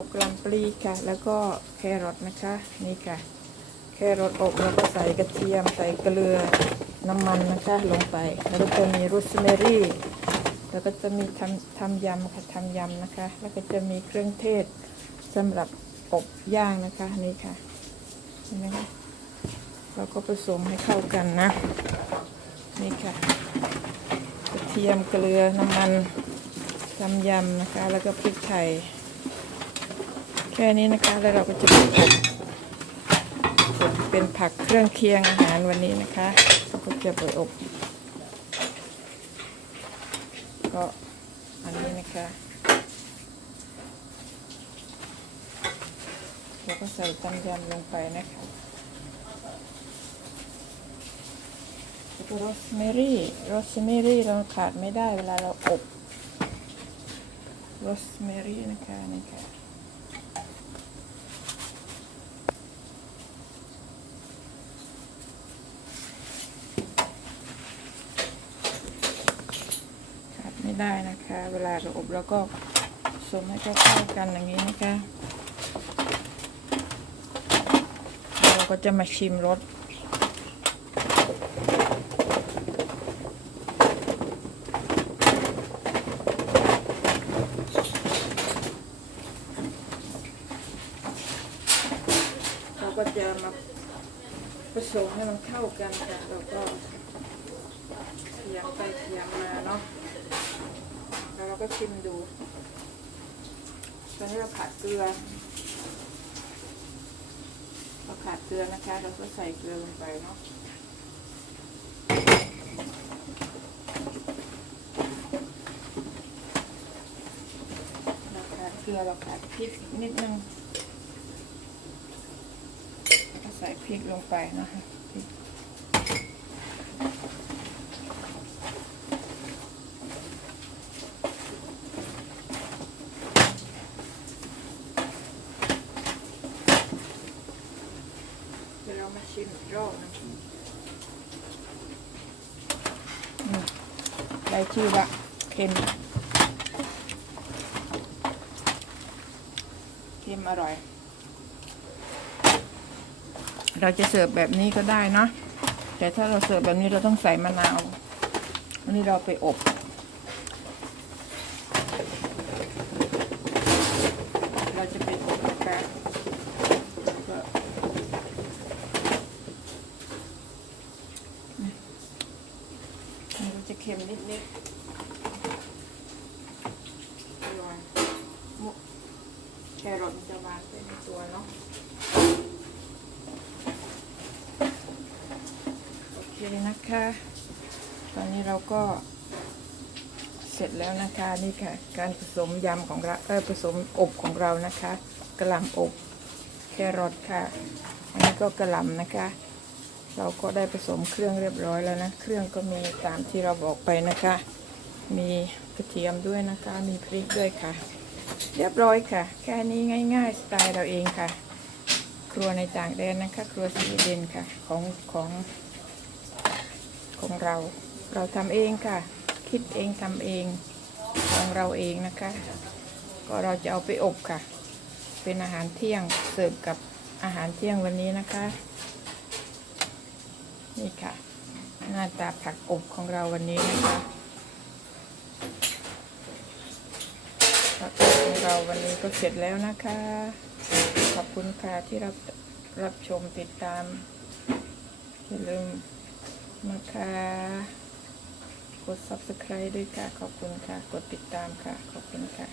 กลัมปลีค่ะ แล้วก็แครอทนะคะ นี่ค่ะ แครอทอบแล้วก็ใส่กระเทียม ใส่เกลือ น้ำมันนะคะ ลงไป แล้วก็จะมีโรสแมรี่ แล้วก็จะมีทำทำยำค่ะทำยำนะคะ แล้วก็จะมีเครื่องเทศสำหรับอบย่างนะคะ นี่ค่ะเห็นไหมคะเราก็ผสมให้เข้ากันนะ นี่ค่ะ กระเทียมเกลือน้ำมันทำยำนะคะ แล้วก็พริกไทย แค่นี้นะคะแล้วเราก็จะไปอบเป็นผักเครื่องเคียงอาหารวันนี้นะคะเราก็จะไปอบ ก็อันนี้นะคะเราก็ใส่ตำยำลงไปนะคะแล้วก็โรสแมรี่โรสแมรี่เราขาดไม่ได้เวลาเราอบโรสแมรี่นะคะนี่ค่ะ ขาด ไม่ได้นะคะ เวลาเราอบแล้วก็ผสมให้เข้ากันอย่างนี้นะคะ เราก็จะมาชิมรสเราก็จะมาผสมให้มันเข้ากันค่ะแล้วก็เทียมไปเทียมมาเนาะ เราก็ชิมดูตอนนี้เราขาดเกลือเราขาดเกลือนะคะ เราก็ใส่เกลือลงไปเนาะเราขาดเกลือเราขาดพริกนิดนึงก็ใส่พริกลงไปนะคะพริก เดี๋ยวเรามา ชิมอีกรอบนะได้ชื่อละเค็ม เค็มอร่อย เราจะเสิร์ฟแบบนี้ก็ได้เนาะ แต่ถ้าเราเสิร์ฟแบบนี้เราต้องใส่มะนาว อันนี้เราไปอบเราจะไปอบนะคะก็ มันก็จะ เค็มนิดนิดอร่อยมุกแครอทจะวานเป็นตัวเนาะโอเคนะคะ ตอนนี้เราก็เสร็จแล้วนะคะนี่ค่ะ การผสมยำของเราเออผสมอบของเรานะคะกระหล่ำอบแครอทค่ะ อันนี้ก็กระหล่ำนะคะ เราก็ได้ผสมเครื่องเรียบร้อยแล้วนะ เครื่องก็มีตามที่เราบอกไปนะคะ มีกระเทียมด้วยนะคะ มีพริกด้วยค่ะ เรียบร้อยค่ะ แค่นี้ง่าย ๆ สไตล์เราเองค่ะ ครัวในต่างแดนนะคะ ครัวสวีเดนค่ะ ของของของเรา เราทำเองค่ะ คิดเองทำเองของเราเองนะคะ ก็เราจะเอาไปอบค่ะ เป็นอาหารเที่ยงเสิร์ฟกับอาหารเที่ยงวันนี้นะคะ นี่ค่ะ หน้าตาผักอบของเราวันนี้นะคะผักอบของเราวันนี้ก็เสร็จแล้วนะคะ ขอบคุณค่ะที่รับรับชมติดตามอย่าลืมนะคะกด subscribe ด้วยค่ะ ขอบคุณค่ะ กดติดตามค่ะ ขอบคุณค่ะ